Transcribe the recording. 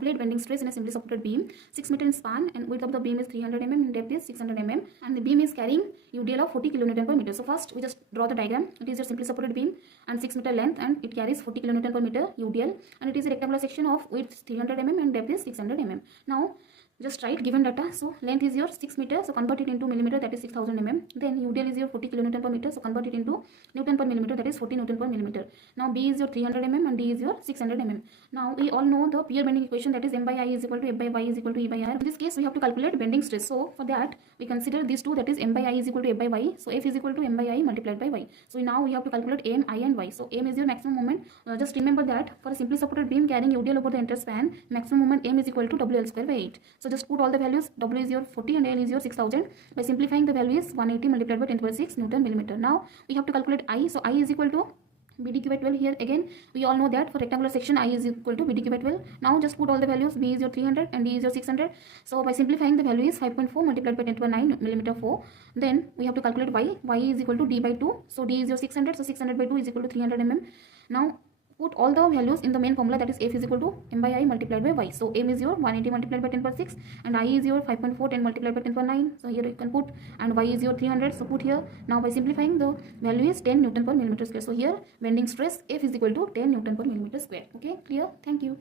calculate bending stress in a simply supported beam. 6 meter in span and width of the beam is 300 mm and depth is 600 mm and the beam is carrying UDL of 40 kN per meter. So first we just draw the diagram. It is your simply supported beam and 6 meter length and it carries 40 kN per meter UDL and it is a rectangular section of width 300 mm and depth is 600 mm. Now just write given data. So length is your 6 meter, so convert it into millimeter, that is 6000 mm. Then UDL is your 40 kN per meter, so convert it into Newton per millimeter, that is 40 Newton per millimeter. Now B is your 300 mm and D is your 600 mm. Now we all know the pier bending equation, that is M by I is equal to F by Y is equal to E by R. In this case we have to calculate bending stress. So for that we consider these two, that is M by I is equal to F by Y. So F is equal to M by I multiplied by Y. So now we have to calculate M, I and Y. So M is your maximum moment. Just remember that for a simply supported beam carrying UDL over the entire span, maximum moment M is equal to WL square by 8. So just put all the values. W is your 40 and L is your 6000. By simplifying, the value is 180 multiplied by 10 to the 6 Newton millimeter. Now we have to calculate I. So I is equal to BDQ by 12. Here again we all know that for rectangular section I is equal to BDQ by 12. Now just put all the values. B is your 300 and D is your 600. So by simplifying, the value is 5.4 multiplied by 10 to the 9 millimeter 4. Then we have to calculate Y. Y is equal to D by 2. So D is your 600. So 600 by 2 is equal to 300 mm. Now put all the values in the main formula, that is F is equal to M by I multiplied by Y. So M is your 180 multiplied by 10 per 6 and I is your 5.4 10 multiplied by 10 per 9. So here you can put, and Y is your 300. So put here. Now by simplifying, the value is 10 Newton per millimeter square. So here bending stress F is equal to 10 Newton per millimeter square. Okay, clear? Thank you.